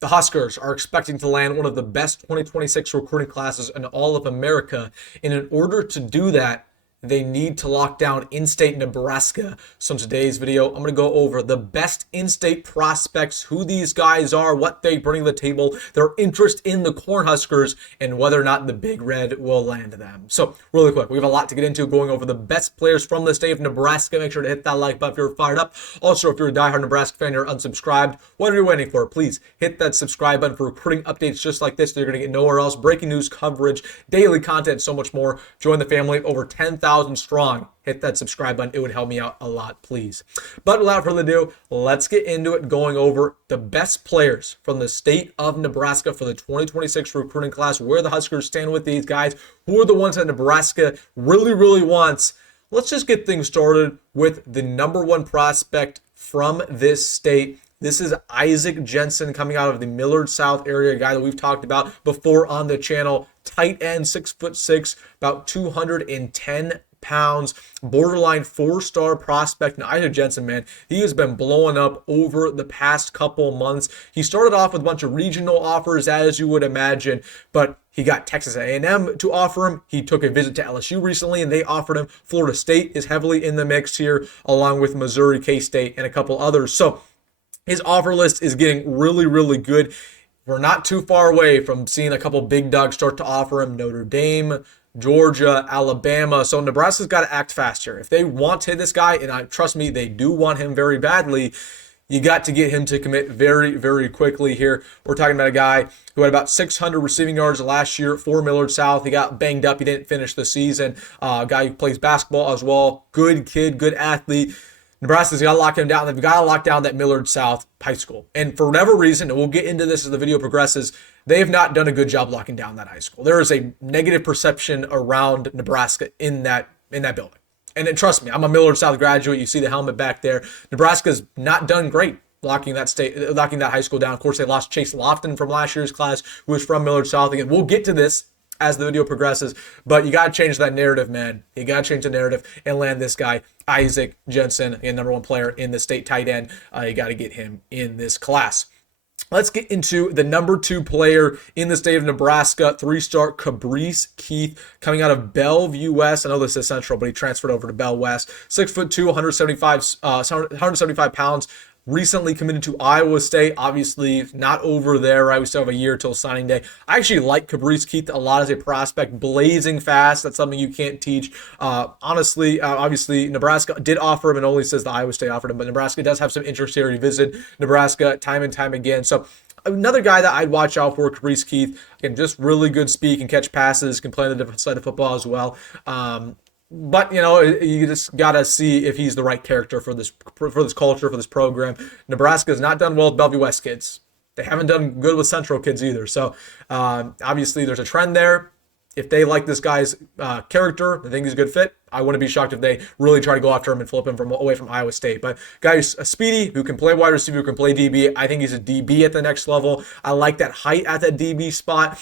The Huskers are expecting to land one of the best 2026 recruiting classes in all of America. And in order to do that, they need to lock down in-state Nebraska. So in today's video, I'm going to go over the best in-state prospects, who these guys are, what they bring to the table, their interest in the Cornhuskers, and whether or not the Big Red will land them. So really quick, we have a lot to get into going over the best players from the state of Nebraska. Make sure to hit that like button if you're fired up. Also, if you're a diehard Nebraska fan, you're unsubscribed, what are you waiting for? Please hit that subscribe button for recruiting updates just like this that you're going to get nowhere else. Breaking news coverage, daily content, so much more. Join the family, over 10,000 strong. Hit that subscribe button. It would help me out a lot, please. But without further ado, let's get into it, going over the best players from the state of Nebraska for the 2026 recruiting class, where the Huskers stand with these guys, who are the ones that Nebraska really wants. Let's just get things started with the number one prospect from this state. This is Isaac Jensen, coming out of the Millard South area, a guy that we've talked about before on the channel. Tight end, 6'6", about 210 pounds, borderline 4-star prospect. And Isaac Jensen, man, he has been blowing up over the past couple months. He started off with a bunch of regional offers, as you would imagine, but he got Texas A&M to offer him. He took a visit to LSU recently, and they offered him. Florida State is heavily in the mix here, along with Missouri, K-State, and a couple others. So his offer list is getting really good. We're not too far away from seeing a couple big dogs start to offer him. Notre Dame, Georgia, Alabama. So Nebraska's got to act fast here. If they want to hit this guy, and trust me, they do want him very badly, you got to get him to commit very quickly here. We're talking about a guy who had about 600 receiving yards last year for Millard South. He got banged up. He didn't finish the season. A guy who plays basketball as well. Good kid, good athlete. Nebraska's got to lock him down. They've got to lock down that Millard South high school. And for whatever reason, and we'll get into this as the video progresses, they have not done a good job locking down that high school. There is a negative perception around Nebraska in that building. And then, trust me, I'm a Millard South graduate. You see the helmet back there. Nebraska's not done great locking that high school down. Of course, they lost Chase Lofton from last year's class, who was from Millard South. Again, we'll get to this as the video progresses, but you got to change that narrative, man. You got to change the narrative and land this guy, Isaac Jensen, and number one player in the state tight end. You got to get him in this class. Let's get into the number two player in the state of Nebraska, 3-star Kaprice Keith, coming out of Bellevue West. I know this is Central, but he transferred over to Bell West. 6'2", 175 pounds. Recently committed to Iowa State. Obviously not over there, right? We still have a year till signing day. I actually like Kaprice Keith a lot as a prospect. Blazing fast. That's something you can't teach. Honestly, obviously, Nebraska did offer him, and only says the Iowa State offered him, but Nebraska does have some interest here. He visited Nebraska time and time again. So another guy that I'd watch out for, Kaprice Keith. Again, just really good speed, can catch passes, can play on the different side of football as well. But, you know, you just got to see if he's the right character for this culture, for this program. Nebraska has not done well with Bellevue West kids. They haven't done good with Central kids either. So, obviously, there's a trend there. If they like this guy's character, they think he's a good fit, I wouldn't be shocked if they really try to go after him and flip him away from Iowa State. But guy's a speedy, who can play wide receiver, who can play DB. I think he's a DB at the next level. I like that height at that DB spot.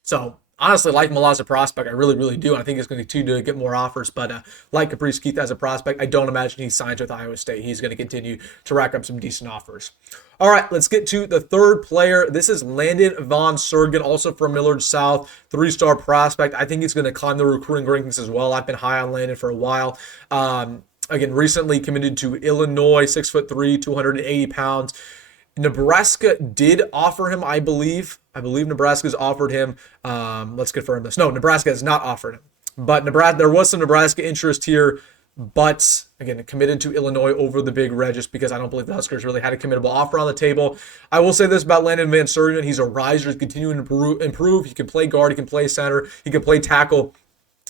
So, honestly, like him a lot as a prospect. I really do. I think he's going to continue to get more offers. But like Kaprice Keith as a prospect, I don't imagine he signs with Iowa State. He's going to continue to rack up some decent offers. All right, let's get to the third player. This is Landon Von Seggern, also from Millard South, 3-star prospect. I think he's going to climb the recruiting rankings as well. I've been high on Landon for a while. Again, recently committed to Illinois, 6'3", 280 pounds. Nebraska did offer him, I believe Nebraska's offered him. Let's confirm this. No, Nebraska has not offered him. But there was some Nebraska interest here. But, again, committed to Illinois over the Big Red, just because I don't believe the Huskers really had a committable offer on the table. I will say this about Landon Von Seggern. He's a riser. He's continuing to improve. He can play guard. He can play center. He can play tackle.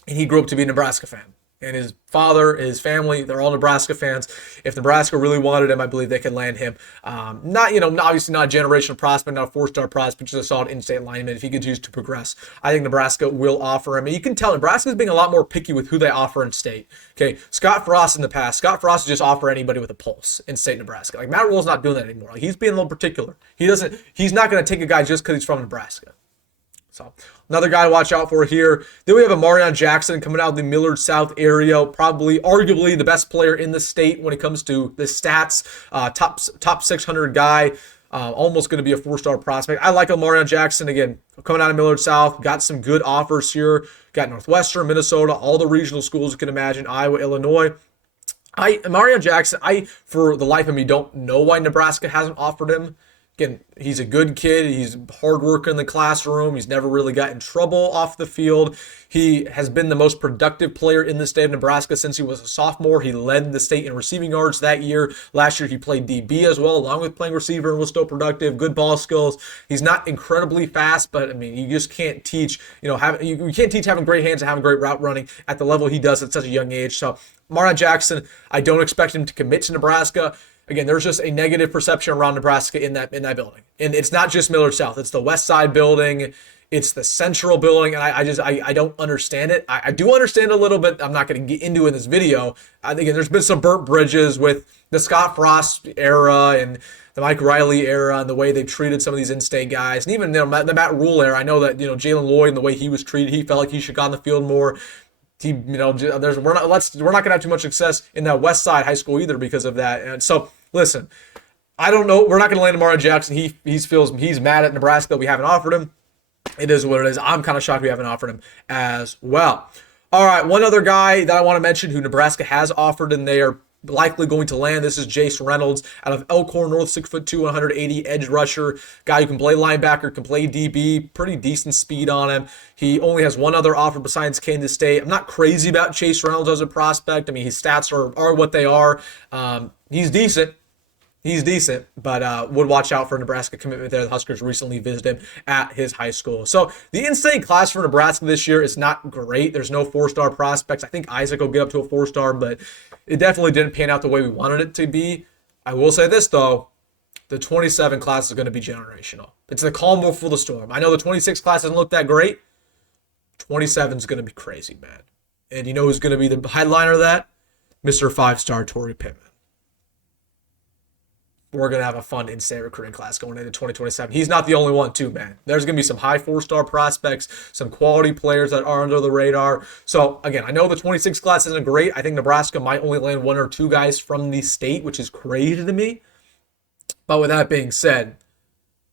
And he grew up to be a Nebraska fan. And his father, his family, they're all Nebraska fans. If Nebraska really wanted him, I believe they could land him. Obviously not a generational prospect, not a 4-star prospect, just a solid in-state lineman. If he continues to progress, I think Nebraska will offer him. And you can tell Nebraska's being a lot more picky with who they offer in state. Okay, Scott Frost in the past, Scott Frost would just offer anybody with a pulse in state Nebraska. Like Matt Rhule's not doing that anymore. Like, he's being a little particular. He's not going to take a guy just because he's from Nebraska. So another guy to watch out for here. Then we have Amarion Jackson coming out of the Millard South area, arguably the best player in the state when it comes to the stats. Top 600 guy. Almost going to be a 4-star prospect. I like Amarion Jackson, again, coming out of Millard South. Got some good offers here. Got Northwestern, Minnesota, all the regional schools you can imagine, Iowa, Illinois. Amarion Jackson, for the life of me, don't know why Nebraska hasn't offered him. Again, he's a good kid. He's hard worker in the classroom. He's never really got in trouble off the field. He has been the most productive player in the state of Nebraska since he was a sophomore. He led the state in receiving yards that year. Last year, he played DB as well, along with playing receiver, and was still productive. Good ball skills. He's not incredibly fast, but I mean, you just can't teach. You can't teach having great hands and having great route running at the level he does at such a young age. So, Amarion Jackson, I don't expect him to commit to Nebraska. Again, there's just a negative perception around Nebraska in that building. And it's not just Millard South. It's the West Side building. It's the Central building. And I don't understand it. I do understand a little bit. I'm not going to get into it in this video. I think there's been some burnt bridges with the Scott Frost era and the Mike Riley era and the way they've treated some of these in-state guys. And even the Matt Rhule era, I know that, Jalen Lloyd and the way he was treated, he felt like he should have gone the field more. We're not going to have too much success in that West Side high school either because of that. And so, listen, I don't know. We're not going to land Amarion Jackson. He's mad at Nebraska that we haven't offered him. It is what it is. I'm kind of shocked we haven't offered him as well. All right, one other guy that I want to mention who Nebraska has offered and they are likely going to land. This is Jace Reynolds out of Elkhorn North, 6'2", 180, edge rusher. Guy who can play linebacker, can play DB, pretty decent speed on him. He only has one other offer besides Kansas State. I'm not crazy about Chase Reynolds as a prospect. I mean, his stats are what they are. He's decent. But would watch out for a Nebraska commitment there. The Huskers recently visited him at his high school. So the in-state class for Nebraska this year is not great. There's no 4-star prospects. I think Isaac will get up to a 4-star, but it definitely didn't pan out the way we wanted it to be. I will say this, though. The 27 class is going to be generational. It's the calm before the storm. I know the 26 class doesn't look that great. 27 is going to be crazy, man. And you know who's going to be the headliner of that? Mr. 5-star Torrey Pittman. We're going to have a fun in-state recruiting class going into 2027. He's not the only one, too, man. There's going to be some high 4-star prospects, some quality players that are under the radar. So, again, I know the 26 class isn't great. I think Nebraska might only land 1 or 2 guys from the state, which is crazy to me. But with that being said,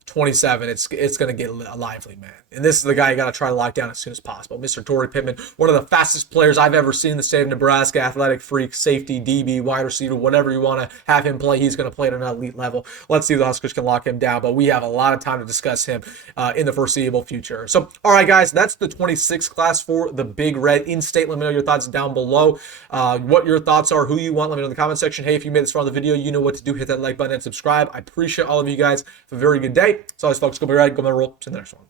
27, it's going to get lively, man. And this is the guy you got to try to lock down as soon as possible. Mr. Torrey Pittman, one of the fastest players I've ever seen in the state of Nebraska, athletic freak, safety, DB, wide receiver, whatever you want to have him play, he's going to play at an elite level. Let's see if the Huskers can lock him down, but we have a lot of time to discuss him in the foreseeable future. So, all right, guys, that's the 26th class for the Big Red in-state. Let me know your thoughts down below. What your thoughts are, who you want, let me know in the comment section. Hey, if you made this far in the video, you know what to do. Hit that like button and subscribe. I appreciate all of you guys. Have a very good day. As always, folks, go Big Red, go Rhule. See you in the next one.